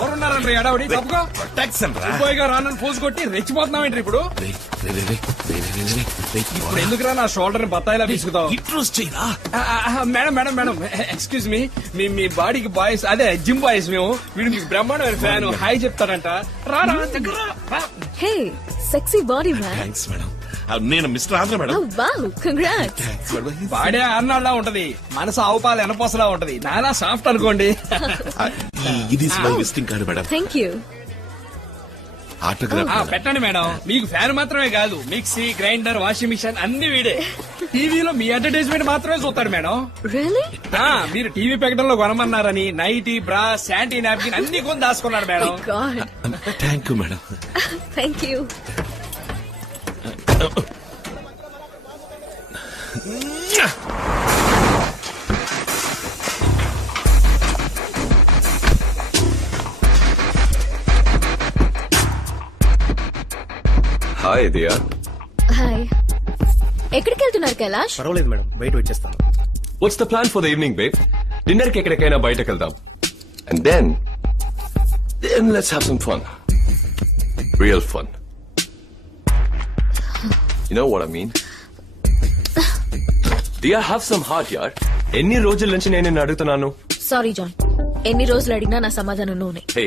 ఎవరున్నారండి ఎడవడి తప్పుగా రానని పోజు కొట్టి రెచ్చిపోతున్నావేంటి ఇప్పుడు ఇప్పుడు ఎందుకురా నా షోల్డర్ బత్తాయిలా తీసుకుతావు madam madam madam excuse me బాడీకి బాయ్స్ అదే జిమ్ బాయ్స్ మేము వీడు మీకు బ్రహ్మాండమైన ఫ్యాన్ హాయ్ చెప్తారంట రా దగ్గర hey sexy body man thanks madam నేను mister Andhra madam wow congrats body అన్నాళ్ళ ఉంటది మనసు ఆవుపాలు ఎనపోసలా ఉంటది నానా సాఫ్ట్ అనుకోండి ఇది visiting card madam thank you autograph పెట్టండి మేడం మీకు ఫ్యాన్ మాత్రమే కాదు మిక్సీ గ్రైండర్ వాషింగ్ మిషన్ అన్ని వీడే టీవీలో మీ అడ్వర్టైజ్మెంట్ మాత్రమే చూస్తాడు మేడం రియల్లీ మీరు టీవీ ప్రకటనలో కొనమన్నారని నైటీ బ్రా శాంటీ నాప్కిన్ అన్ని కొని దాచుకున్నాడు madam thank you madam thank you hi Diya. Hi ఎక్కడికి వెళ్తున్నారు కైలాష్? పర్వాలేదు మేడం బయట వచ్చేస్తాను. What's the plan for the evening babe? Dinner కి ఎక్కడికైనా బయటకు వెళ్దాం. And then let's have some fun. Real fun. You know what I mean? Diya, have some heart, yaar. ఎన్ని రోజుల నుంచి నేను నిన్ను అడుగుతున్నాను. సారీ జాన్, ఎన్ని రోజులు అడిగినా నా సమాధానం Noney. Hey,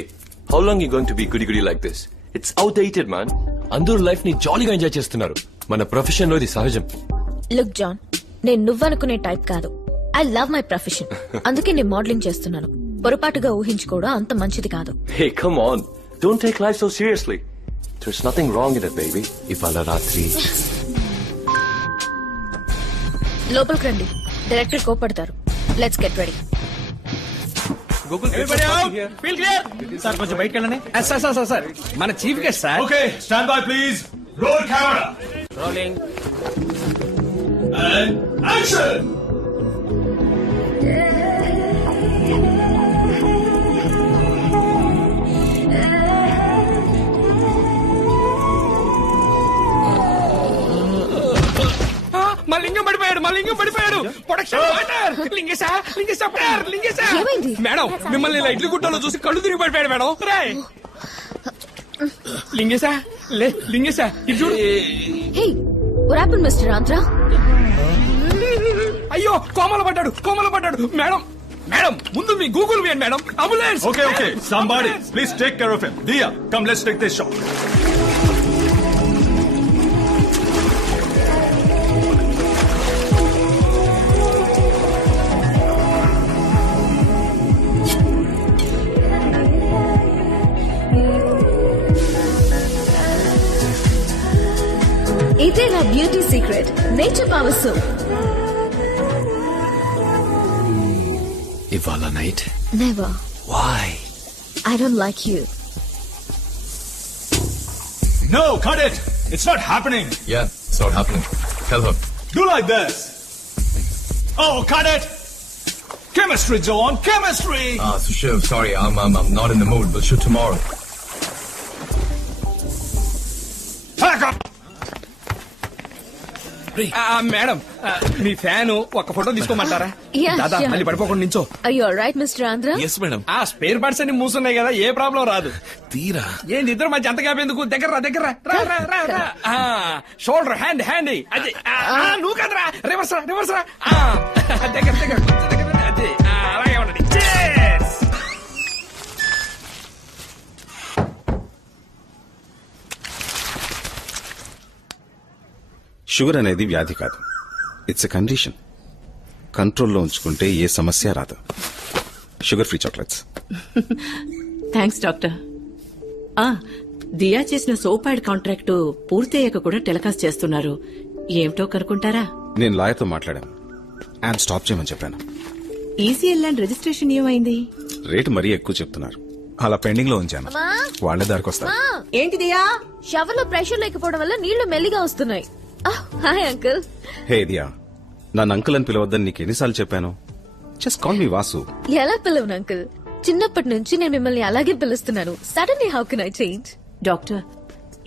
how long you going to be goody like this? It's outdated, man. అందరూ లైఫ్ ని జాలీగా ఎంజాయ్ చేస్తున్నారు. మన ప్రొఫెషన్ లో ఇది సహజం. లుక్ జాన్, నేను నువ్వనుకునే టైప్ కాదు. I love my profession. అందుకే నేను మోడలింగ్ చేస్తున్నాను. పొరపాటుగా ఊహించుకోవడం అంత మంచిది కాదు. Hey, come on. Don't take life so seriously. There's nothing wrong in it, baby. ఇవాళ రాత్రి లోపలికి రండి, డైరెక్టర్ కోపడతారు. Let's get ready. సార్ కొంచెం బయటకు వెళ్ళండి. సార్ మన chief guest sir. Okay stand by please. Roll camera. Rolling. Action. మా లింగం పడిపోయాడు. Production water. ఏమైంది? మేడం మిమ్మల్ని ఇలా ఇడ్లీ గుట్టలో చూసి కళ్ళు తిరిగి పడిపోయాడు మేడం. లింగేశా ఇది చూడు. Hey what happened mister Andhra? అయ్యో కోమల పడ్డాడు మేడం ముందు మీ గూగుల్ వేయండి madam. Ambulance. Okay somebody please take care of him. Diya come let's take this shot. ఇదే నా beauty secret, nature power soap. ఇవాళ night. Never. Why? I don't like you. No, cut it. It's not happening. Yeah, it's not happening. Tell her. Do like this. Oh, cut it. Chemistry, John. Chemistry. So Shiv, sorry, I'm not in the mood. We'll shoot tomorrow. Pack up. Madam మీ fan ఒక photo తీసుకోమంటారా? దాదా మళ్ళీ పడిపోకుండా నించో. Are you alright, Mr. Andhra? Yes madam. ఆ spare parts అన్ని మూసున్నాయి కదా, ఏ ప్రాబ్లం రాదు. తీరా ఏంది ఇద్దరు మంచి అంత కాపేందుకు? దగ్గర షోల్డర్ హ్యాండ్ అదే నువ్వు కదరా. రివర్స్ రా. దగ్గర అదే అలాగే ఉండండి. షుగర్ అనేది వ్యాధి కాదు, ఇట్స్ ఎ కండిషన్. కంట్రోల్లో ఉంచుకుంటే ఏ సమస్య రాదు. Sugar free chocolates. Thanks doctor. Diya చేసిన సోప్ యాడ్ కాంట్రాక్టు పూర్తయ్యాక కూడా టెలికాస్ట్ చేస్తున్నారు. ఏమిటో కనుకుంటారా? నేను లాయర్తో మాట్లాడాను. యాడ్ స్టాప్ చేయమని చెప్పాను. ఈసీఎల్ ల్యాండ్ రిజిస్ట్రేషన్ ఏమైంది? రేటు మరీ ఎక్కువ చెప్తున్నారు. అలా పెండింగ్ లో ఉంచాను. వాళ్లే దారికొస్తారు. ఏంటి దియా? షవర్ లో ప్రెషర్ లేకపోవడం వల్ల నీళ్లు మెల్లిగా వస్తున్నాయి. Hi uncle. హే దియా, నన్ను అంకుల్ అని పిలవద్దని నీకు ఎన్నిసార్లు చెప్పాను? Just call me Vasu. ఎలా పిలవను అంకుల్, చిన్నప్పటి నుంచి నేను మిమ్మల్ని అలాగే పిలుస్తున్నాను. Suddenly how can I change? Doctor,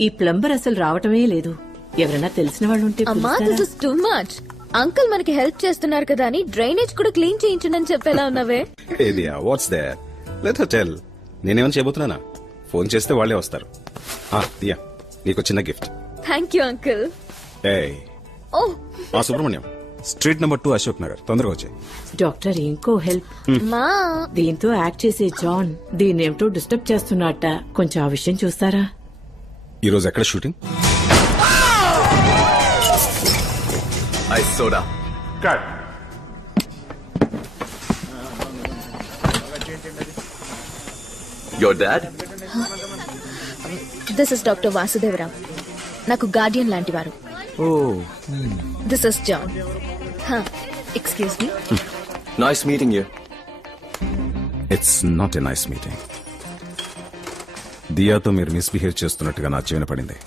ఈ ప్లంబర్ అసలు రావటమే లేదు. ఎవరైనా తెలిసిన వాళ్ళు ఉంటే అమ్మా, this is too much. Uncle మనకి హెల్ప్ చేస్తున్నారు కదా అని డ్రైనేజ్ కూడా క్లీన్ చేయించండి చెప్పేలా ఉన్నావే. ఏదియా what's there let her tell. నేనేమని చేయబోతున్నానా? ఫోన్ చేస్తే వాళ్ళే వస్తారు. దియా నీకు చిన్న గిఫ్ట్. Thank you uncle. ఓ సుబ్రహ్మణ్యం, స్ట్రీట్ నెంబర్ 2 అశోక్ నగర్, తొందరగా వచ్చాయి. డాక్టర్ ఇంకో హెల్ప్. మా దీంతో యాక్ట్ చేసే జాన్ దీన్నేమిటో డిస్టర్బ్ చేస్తున్నట్ట. కొంచెం ఆ విషయం చూస్తారా? ఈ రోజు ఎక్కడ shooting? Ice soda. Cut. Your dad? This is doctor Vasudevarao, నాకు గార్డియన్ లాంటి వారు. This is John. Excuse me. Nice meeting you. It's not a nice meeting. దియాతో మీరు మిస్బిహేవ్ చేస్తున్నట్టుగా నా చెవిన పడింది.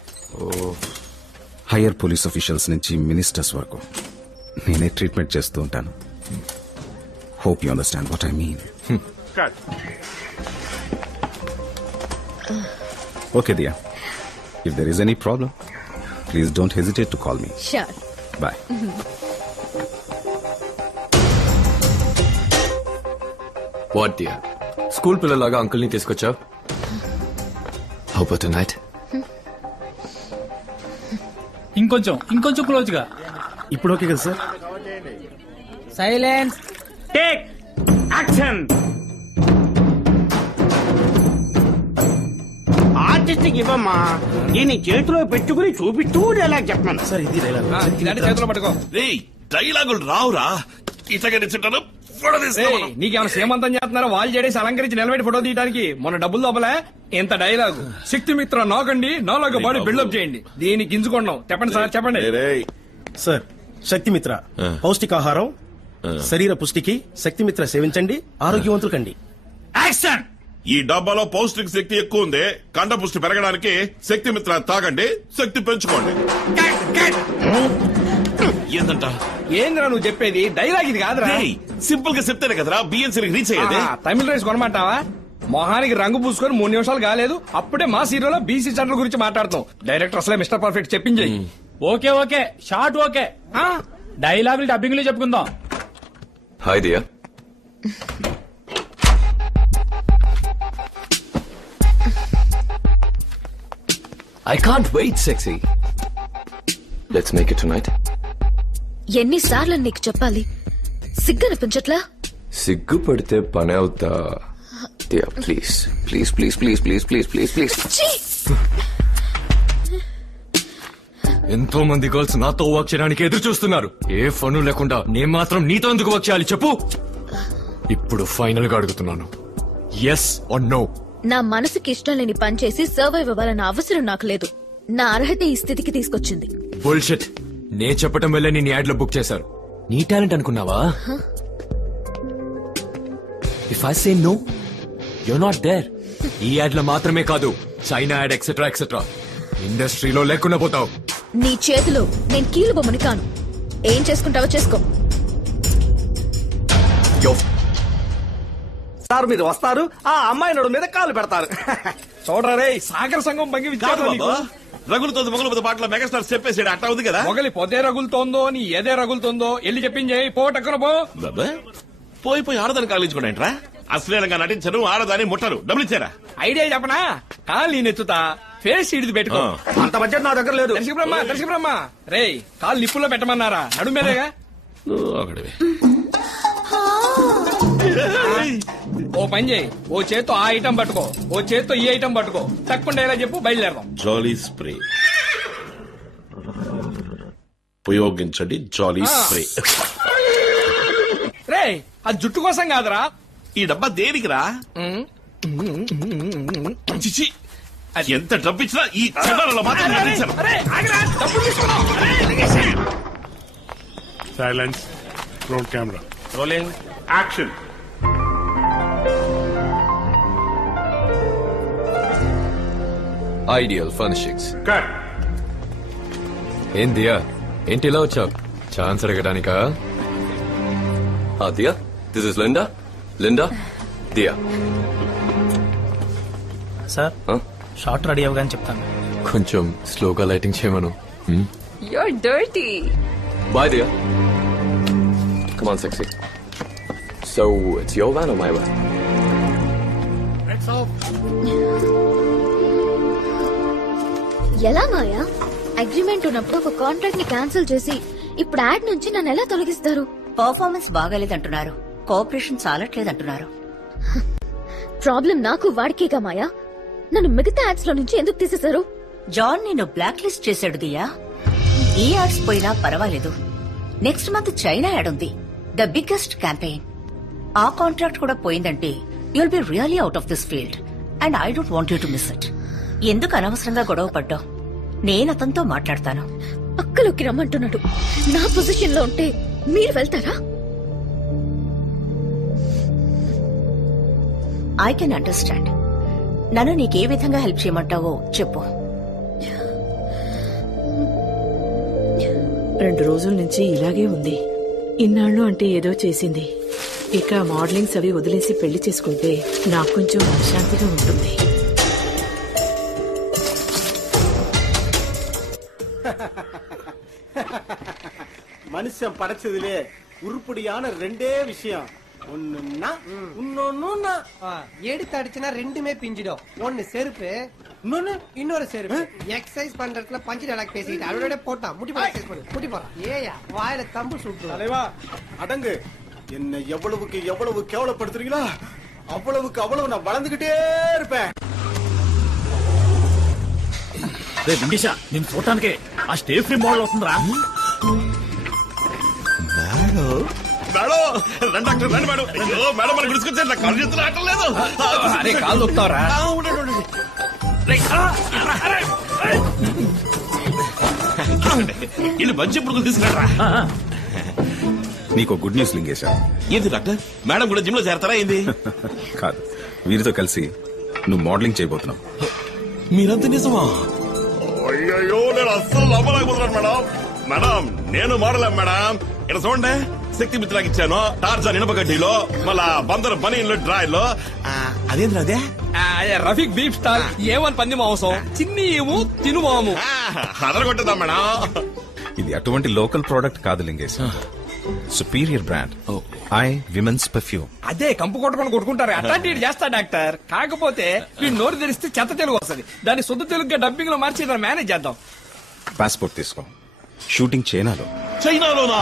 హయ్యర్ పోలీస్ ఆఫీషియల్స్ నుంచి మినిస్టర్స్ వరకు నేనే ట్రీట్మెంట్ చేస్తూ ఉంటాను. Hope you understand what I mean. Cut. Okay Diya, if there is any problem please don't hesitate to call me. Sure. Bye. What dear, school పిల్లలాగా అంకుల్ని తీసుకొచ్చావు. How about tonight? ఇంకొంచెం close గా. ఇప్పుడు ఓకే కదా సార్? Silence, take action. ఆర్టిస్ట్కి ఇవ్వమ్మా, దీన్ని చేతిలో పెట్టుకుని చూపిస్తూ ఎలా చెప్పమను. సార్ ఇది ఇలాంటి చేతిలో పట్టుకో. రేయ్ డైలాగులు రావురా, ఇట్లాగే నిల్చుంటాను. ఫోటో తీస్తాను. నీకేమైనా సేమంతం చేస్తున్నారో వాళ్ళు చేసి అలంకరించి నిలబెట్టి ఫోటో తీయడానికి. మొన్న డబ్బులు లోపలే ఇంత డైలాగు. శక్తిమిత్ర నాకండి, నాలాగా బాడీ బిల్డప్ చేయండి. దీన్ని గింజుకున్నాం. చెప్పండి సార్, చెప్పండి. సార్. శక్తిమిత్ర పౌష్టికాహారం, శరీర పుష్టికి శక్తిమిత్ర సేవించండి, ఆరోగ్యవంతులు కండి. యాక్షన్. ఈ డబ్బాలో పౌష్టిక శక్తి ఎక్కువ ఉంది. కండ పుష్టి పెరగడానికి శక్తి మిత్ర తాగండి, శక్తి పెంచుకోండి. ఏందంట? ఏంద్రా నువ్వు చెప్పేది? డైలాగ్ ఇది కాదురా. సింపుల్ గా చెప్తేనే కదరా బిఎన్సీకి రీచ్ అయ్యేది. తమిళ రైస్ కొనమంటావా? మొహానికి రంగు పూసుకొని 3 నిమిషాలు కాలేదు, అప్పుడే మా హీరోలో బీసీ సెంటర్ గురించి మాట్లాడుతాం. డైరెక్టర్ అసలే మిస్టర్ పర్ఫెక్ట్ చెప్పించి. Okay short okay. డైలాగులు డబ్బింగ్ లో చెప్పుకుందాం. Hi Diya. I can't wait, sexy. Let's make it tonight. ఎన్నిసార్లు నీకు చెప్పాలి? సిగ్గనిపించట్లా? సిగ్గుపడితే పని అవుతా. Diya please please please please please please please please. ఎంతో మంది గర్ల్స్ నాతో వర్క్ చేయడానికి ఎదురు చూస్తున్నారు. ఏ ఫను లేకుండా నేను మాత్రం నీతో ఎందుకు వర్క్ చేయాలి చెప్పు? ఇప్పుడు ఫైనల్ గా అడుగుతున్నాను, ఎస్ ఆర్ నో? నా మనసుకి ఇష్టం లేని పని చేసి సర్వైవ్ అవ్వాలన్న అవసరం నాకు లేదు. నా అర్హత ఈ స్థితికి తీసుకొచ్చింది. బుల్షిట్. నే చెప్పటం వల్లే నేను యాడ్ లో బుక్ చేశారు. నీ టాలెంట్ అనుకున్నావా? If I say no, you're not there. ఈ యాడ్ లో మాత్రమే కాదు, చైనా యాడ్ ఎక్సెట్రా ఎక్సెట్రా ఇండస్ట్రీలో లేకుండా పోతావు. నీ చేతిలో నేను కీలు బొమ్మని కాను. ఏం చేసుకుంటావో చేసుకో. సార్ మీరు వస్తారు, ఆ అమ్మాయి నడు మీద కాలు పెడతారు. చూడరా రే, సాగర సంఘం భంగి రగులుతోంది మొగలపోతే పాటలో మెగాస్టార్ చెప్పేసాడు. అట్టా ఉంది కదా. మొగలి పొదే రగులుతోందో నీ ఏదే రగులుతోందో ఎల్లి చెప్పించే. పోటక్కన పో. పోయి ఆడదాన్ని కాలించుకోండి. అశ్లీలంగా నటించను, ఆడదాన్ని ముట్టరు. డబ్బులు ఇచ్చారా? ఐడియా చెప్పనా? కాలు నెత్తుతా, ఫేస్ ఇడిది పెట్టుకో. అంత బడ్జెట్ నా దగ్గర లేదు. దర్శక బ్రహ్మ రే, కాలు నిప్పుల్లో పెట్టమన్నారా? నడు మీదేగా. ఓ పని చేయి, ఓ చేత్తో ఆ ఐటమ్ పట్టుకో, ఓ చేత్తో ఈ ఐటమ్ పట్టుకో. తక్కువ ఎలా చెప్పు, బయలుదేరదాం. జాలీ స్ప్రే ఉపయోగించండి. జాలీ స్ప్రే. రే, అది జుట్టు కోసం కాదురా. ఈ డబ్బా దేనికిరా? చిచి, ఎంత డబ్బు ఇచ్చినా ఈ చెడ్డలలో మాత్రం నటించను. Silence. Roll camera. Rolling Action. Ideal furnishings. Cut. ఏం దియా, ఏంటి ఇలా వచ్చావు? ఛాన్స్ అడగడానికా? Diya, this is Linda. Linda, Diya. Sir shot ready అవ్వగానే చెప్తాను. కొంచెం స్లోగా లైటింగ్ చేయమను. You're dirty. Bye Diya. Come on, sexy. So, it's your van or my van? ఎలా మాయా? అగ్రిమెంట్ ఉన్నప్పుడు ఒక కాంట్రాక్ట్ ని క్యాన్సిల్ చేసి ఇప్పుడు యాడ్ నుంచి నన్ను ఎలా తొలగిస్తారు? పర్ఫార్మెన్స్ బాగాలేదంటున్నారు, కోఆపరేషన్ చాలట్లేదంటున్నారు. ప్రాబ్లం నాకు వాడికేగా మాయా. నన్ను మిగతా యాడ్స్ లో నుంచి ఎందుకు తీసేశారు? జాన్ నిన్ను బ్లాక్ లిస్ట్ చేశాడు దియా. ఈ యాడ్స్ పోయినా పర్వాలేదు, నెక్స్ట్ మంత్ చైనా యాడ్ ఉంది, ద బిగ్గెస్ట్ క్యాంపెయిన్. ఆ కాంట్రాక్ట్ కూడా పోయిందంటే you'll be really out of this field and I don't want you to miss it. ఎందుకు అనవసరంగా గొడవ పడ్డావు? నేను అతనితో మాట్లాడతాను. అక్కలోకి రమ్మంటున్నాడు. నా పొజిషన్ లో ఉంటే మీరు వెళ్తారా? I can understand. నన్ను నీకే విధంగా హెల్ప్ చేయమంటావో చెప్పు. 2 రోజుల నుంచి ఇలాగే ఉంది. ఇన్నాళ్ళు అంటే ఏదో చేసింది. ఇక మోడలింగ్స్ అవి వదిలేసి పెళ్లి చేసుకుంటే నాకు కొంచెం మనశ్శాంతిగా ఉంటుంది. மனுஷன் படைச்சதுலே உருப்படியான 2 விஷயம். ஒண்ணுன்னா இன்னொன்னு எடுத்து அடிச்சுனா ரெண்டுமே பிஞ்சிடும். ஒன்னு செருப்பு, இன்னொரு செருப்பு. எக்ஸசைஸ் பண்றதுல பஞ்சு டைலாக் பேசிட்டு அவரோட போட்டான். முட்டி போட எக்ஸசைஸ் பண்ணு. முட்டி போறான். ஏயா வாயில தம்பு சுட்டு. தலைவா அடங்கு. என்ன எவ்வளவுக்கு எவ்வளவு கேவலப்படுத்துறீங்களா அவ்வளவுக்கு அவ்வளவு நான் வளர்ந்துகிட்டே இருப்பேன். దిండిషా నేను చూడటానికే ఆ స్టే ఫ్రీ మోడల్ అవుతుందిరా. మేడం రండి డాక్టర్ రండి మేడం. అయ్యో మేడం మన గుడిసుకొచ్చారు, నా కాళ్ళు చేతులు ఆటం లేదు. అరే కాళ్ళు దొక్కుతావరా? ఇల్లు మంచి పురుగులు తీసుకురా. నీకు గుడ్ న్యూస్ లింగేశా. ఏంది డాక్టర్? మేడం కూడా జిమ్ లో చేరతారా ఏంది? కాదు, వీరితో కలిసి నువ్వు మోడలింగ్ చేయబోతున్నావు. మీరంతా నిజమా? అయ్యో నేను అస్సలు నమ్మలేకపోతున్నాను మేడం. మేడం నేను మోడల్ మేడం. ఇక్కడ చూడండి, శక్తి మిత్రాకి ఇచ్చాను, టార్జాన్ ఇనపగడ్డిలో, మళ్ళా బందరు బనీన్లో డ్రాయర్లో. అదేంద్ర అదే రఫీక్ బీఫ్ స్టాల్ ఏమని పంది మాంసం, చిన్ని ఏమో తిను మాము అదరగొట్టదా మేడం. ఇది అటువంటి లోకల్ ప్రోడక్ట్ కాదు Lingesh, superior brand I women's perfume. అదే కంపు కొట్టుకొని కొట్టుకుంటారు, అట్లాంటి చేస్తా డాక్టర్. కాకపోతే వీడు నోరు తెరిస్తే చెత్త తెలుగు వస్తుంది, దాన్ని శుద్ధ తెలుగుగా డబ్బింగ్ లో మార్చి మేనేజ్ చేద్దాం. పాస్పోర్ట్ తీసుకో. షూటింగ్ చైనాలో. చైనాలోనా?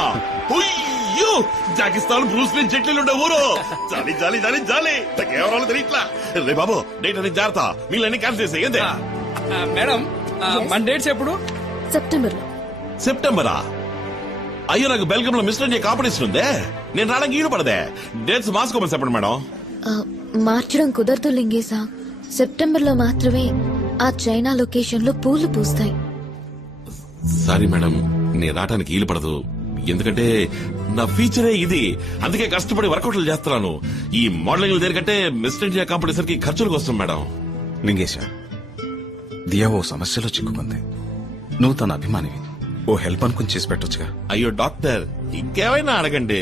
అయ్యో జాకిస్తాన్ బ్రూస్ లీ జెట్లీలు ఉండే ఊరు. జాలి జాలి జాలి జాలి కేవలం తెలియట్లా. రే బాబు డేట్ అనేది జాగ్రత్త, మీలన్నీ క్యాన్సిల్ చేసే. ఏందే మేడం మన డేట్స్ ఎప్పుడు? సెప్టెంబర్ లో. సెప్టెంబరా? అయ్యో నాకు బెల్గం లో మిస్టర్ ఇండియా కాంపిటీషన్ ఉందే, నేను రావడానికి ఈడు పడదే. డేట్స్ మార్చుకోమని చెప్పండి మేడం. మార్చడం కుదరదు లింగేశా. సెప్టెంబర్ లో మాత్రమే ఆ చైనా లొకేషన్ లో పూలు పూస్తాయి. సారీ మేడం, నేను రావడానికి ఈలు పడదు, ఎందుకంటే నా ఫీచరే ఇది. అందుకే కష్టపడి వర్కౌట్లు చేస్తున్నాను. ఈ మోడలింగ్ దేనికంటే మిస్టర్ ఇండియా కాంపిటీషన్ కి ఖర్చులకు వస్తాం మేడం. లింగేశ, దియా ఓ సమస్యలో చిక్కుకుంది. నువ్వు తన అభిమానివి, ఓ హెల్ప్ అనుకుని చేసి పెట్టొచ్చుగా. అయ్యో డాక్టర్, ఇంకేమైనా అడగండి.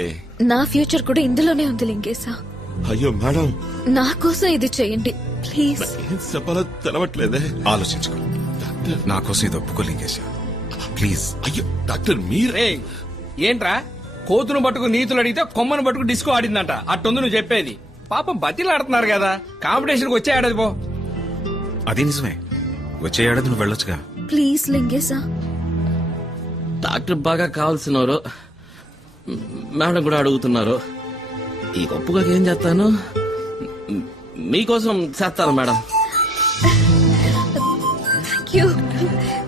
నా ఫ్యూచర్ కూడా ఇందులోనే ఉంది లింగేశా. అయ్యో మేడం, నా కోసం ఇది చేయండి ప్లీజ్. ఏం చెప్పాలో తెలవట్లేదే. ఆలోచించుకో, నా కోసం ఇది ఒప్పుకో లింగేశ ప్లీజ్. అయ్యో డాక్టర్ మీరే ఏంట్రా, కోతును పట్టుకు నీతులు అడిగితే కొమ్మను పట్టుకు డిస్కో ఆడిందంట, అట్టుంది నువ్వు చెప్పేది. పాపం బతిలు ఆడుతున్నారు కదా, కాంపిటీషన్ కి వచ్చే ఏడాది పో. అది నిజమే, వచ్చే ఏడాది నువ్వు వెళ్ళొచ్చుగా. ప్లీజ్ లింగేశా. డాక్టర్ బాగా కావాల్సినారు, మేడం కూడా అడుగుతున్నారు. ఈ గొప్పగా ఏం చేస్తాను, మీకోసం చేస్తాను మేడం.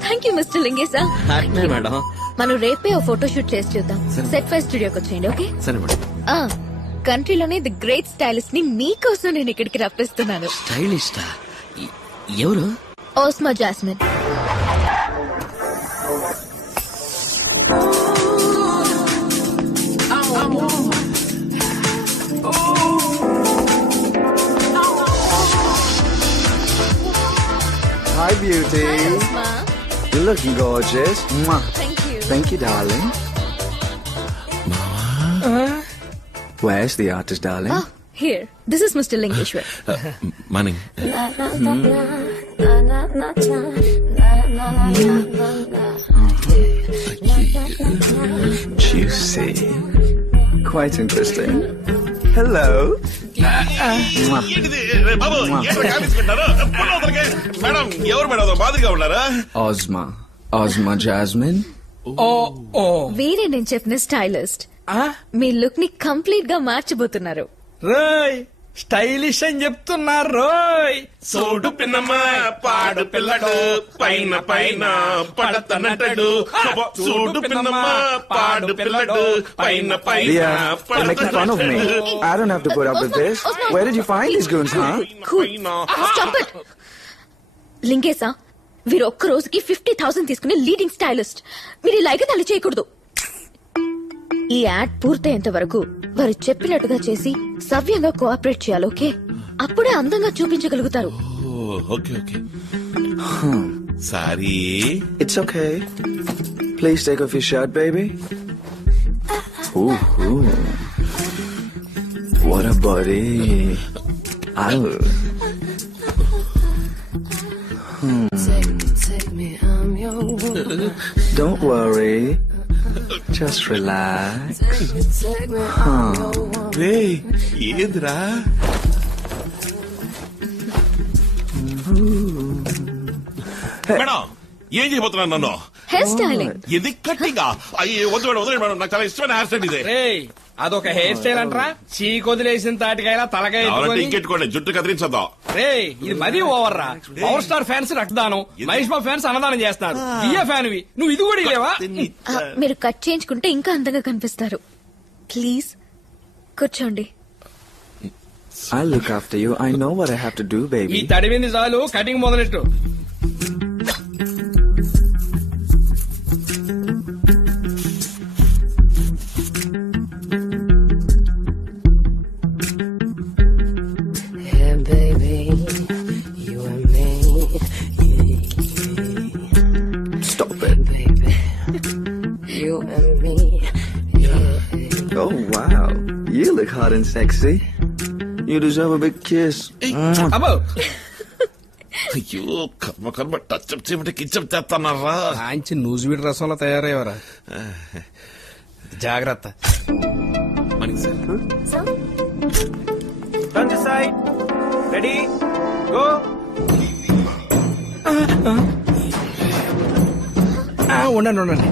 థ్యాంక్ యూ మిస్టర్ లింగేశా. అట్నే మేడం. మనం రేపే ఓ ఫోటో షూట్ చేసి చూద్దాం. సెట్ ఫైర్ స్టూడియోకి వచ్చేయండి. ఓకే సరే మేడం. కంట్రీలోనే ది గ్రేట్ స్టైలిస్ట్ ని మీకోసం నేను ఇక్కడికి రప్పిస్తున్నాను. స్టైలిస్టా? ఎవరు? ఓస్మా jasmine. Hi, beauty. Hi, Osma. You're looking gorgeous. Mwah. Thank you. Thank you, darling. Where's the artist, darling? Oh, here. This is Mr. Lingeshwar. Morning. Juicy. quite interesting. Hello. ఏంటిది బాబు ఏంటి comments పెట్టారు madam ఎవరు madam మాదిరిగా ఉన్నారా Ozma Jasmine. వీరే నేను చెప్పిన stylist. మీ look ని కంప్లీట్ గా మార్చబోతున్నారు. రోయ్ స్టైలిష్ అని చెప్తున్నారు. రోయ్ సోడు పిన్నమ్మ పాడు పిల్లడు పైన పైన పడతనటడు. సోడు పిన్నమ్మ పాడు పిల్లడు పైన పైన You're making fun of me. I don't have to put up with this. Where did you find these goons, huh? Stop it. లింగేశా, వీరు ఒక్క రోజుకి 50,000 తీసుకునే లీడింగ్ స్టైలిస్ట్. మీరు ఇలాగే తల్లి చేయకూడదు. ఈ యాడ్ పూర్తయ్యేంత వరకు వారు చెప్పినట్టుగా చేసి సవ్యంగా కోఆపరేట్ చేయాలి. ఓకే, అప్పుడే అందంగా చూపించగలుగుతారు. Okay okay sorry. It's okay. Please take off your shirt, baby. Ooh. What a body. Ow. Don't worry. Just relax. రే ఏంద్రా మేడం ఏం చేయబోతున్నాను నన్ను? Hair styling. ఇది కట్టింగా? అయ్యే వద్దు మేడం వదిలేదు మేడం, నాకు చాలా ఇష్టమైన హెయిర్ స్టైల్ ఇదే. అదొక హెయిర్ స్టైల్ అంటారా? చీకొదిలేసిన తాటికాయలా తలకాయ ఇంకెట్టుకోండి, జుట్టు కదిలించద్దాం. రే ఇది మరీ ఓవర్ రా. పవర్ స్టార్ ఫ్యాన్స్ రక్తదానం, మహేష్ బాబు ఫ్యాన్స్ అన్నదానం చేస్తారు. బియ్య ఫ్యాన్ నువ్వు ఇది కూడా లేవా? మీరు కట్ చేయించుకుంటే ఇంకా అందంగా కనిపిస్తారు. ప్లీజ్ కూర్చోండి. I'll look after you. I know what I have to do, baby. ఈ తడివింది చాలు, cutting మొదలెట్టు. Stop it. Baby. You and me. Yeah. Oh, wow. You look hot and sexy. You deserve a big kiss. అయ్యో కర్మ కర్మ touch up చేయమంటే కిచ్చప్ చేస్తున్నారా? మంచి నూజివీడి రసంలో తయారయ్యేవారా. జాగ్రత్త. Ready go. ఉండండి.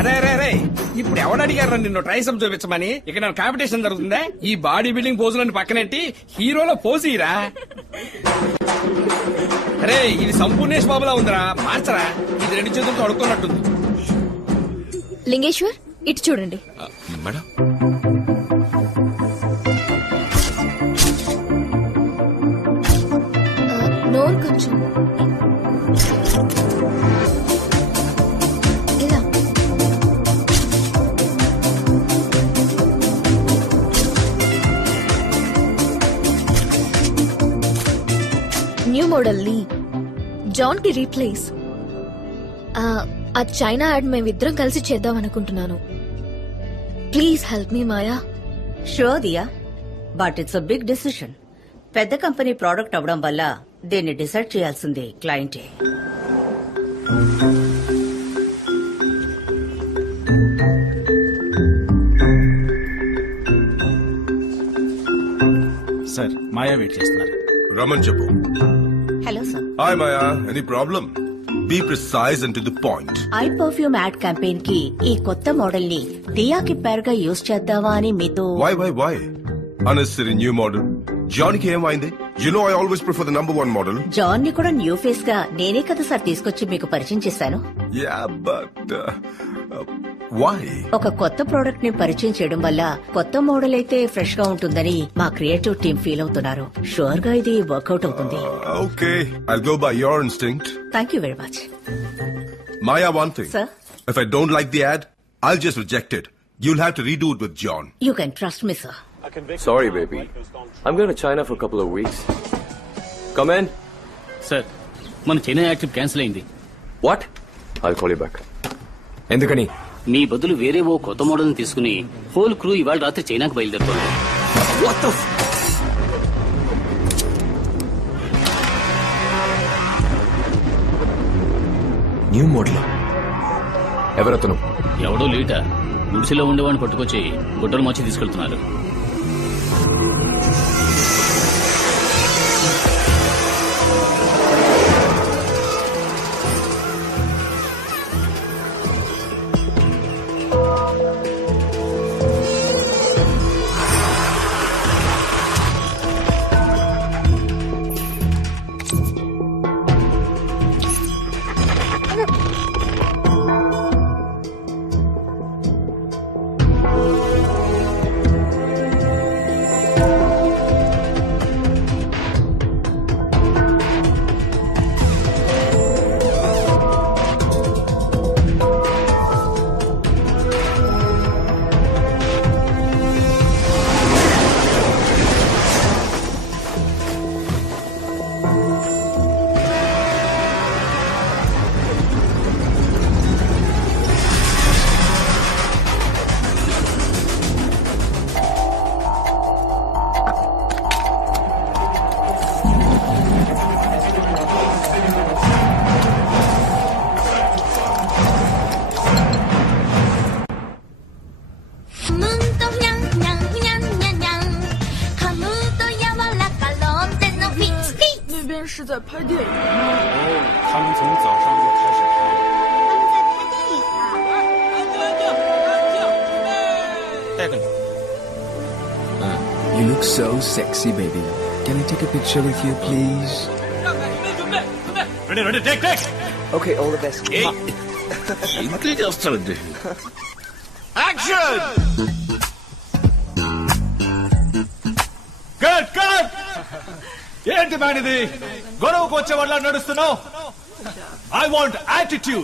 అరే ఇప్పుడు ఎవడు అడిగారు నిన్ను ట్రైసప్ చూపించమని? ఇక్కడ కాంపిటీషన్ జరుగుతుందా? ఈ బాడీ బిల్డింగ్ పోజులని పక్కనెట్టి హీరోలో పోజీరా. అరే ఇది సంపూర్ణేష్ బాబులా ఉందిరా, మార్చరా. ఇది 2 చేతులతో అడుక్కున్నట్టుంది. లింగేశ్వర్ ఇటు చూడండి. మేడం నోరు కొంచెం ఇలా. న్యూ మోడల్ లీ, జాన్ కి రీప్లేస్. ఆ చైనా యాడ్ మేమిద్దరం కలిసి చేద్దాం అనుకుంటున్నాను. Please help me Maya. Sure Diya, but it's a big decision. పెద్ద కంపెనీ ప్రోడక్ట్ అవడం వల్ల దీన్ని డిసైడ్ చేయాల్సింది క్లయింటే. సార్ మాయా వెయిట్ చేస్తున్నారు. రమన్ చెప్పు. Hello sir. Hi Maya, any problem? Be precise and to the point. I perfume ad campaign కి ఈ కొత్త మోడల్ ని దియాకి పేరుగా యూజ్ చేద్దామా అని మీతో. Why unnecessary new model. జాన్ కి ఏమైంది? You know I always prefer the number 1 model. John ని కూడా న్యూ ఫేస్ గా నేనే కదా సార్ తీసుకొచ్చి మీకు పరిచయం చేశాను. Yeah, but why? ఒక కొత్త ప్రోడక్ట్ ని పరిచయం చేయడం వల్ల కొత్త మోడల్ అయితే ఫ్రెష్ గా ఉంటుందని మా క్రియేటివ్ టీమ్ ఫీల్ అవుతున్నారు. షూర్ గా ఇది వర్కౌట్ అవుతుంది. Okay, I'll go by your instinct. Thank you very much. Maya, one thing. Sir? If I don't like the ad, I'll just reject it. You'll have to redo it with John. You can trust me, sir. Sorry, baby. I'm going to China for a couple of weeks. Come in. Sir, మన China add trip cancel అయింది. What? I'll call you back. ఎందుకని? మీ బదులు వేరే ఓ కొత్త model తీసుకుని whole crew ఇవాళ రాత్రి చైనాకు బయలుదేరుతోంది. What the new model. ఎవరతను? ఎవడో లీట గుడిసెలో ఉండేవాడిని పట్టుకొచ్చి గుట్టలు మార్చి తీసుకెళ్తున్నారు.是在拍电影吗？他们从早上就开始拍。带个你。You look so sexy, baby. Can I take a picture with you, please? Ready, take. Okay, all the best. ఇంకే చేస్తాడండి. Action! Good! ఏంటి మ్యాన్ ఇది? గొడవకు వచ్చే వాళ్ళ నడుస్తున్నావు? I want attitude.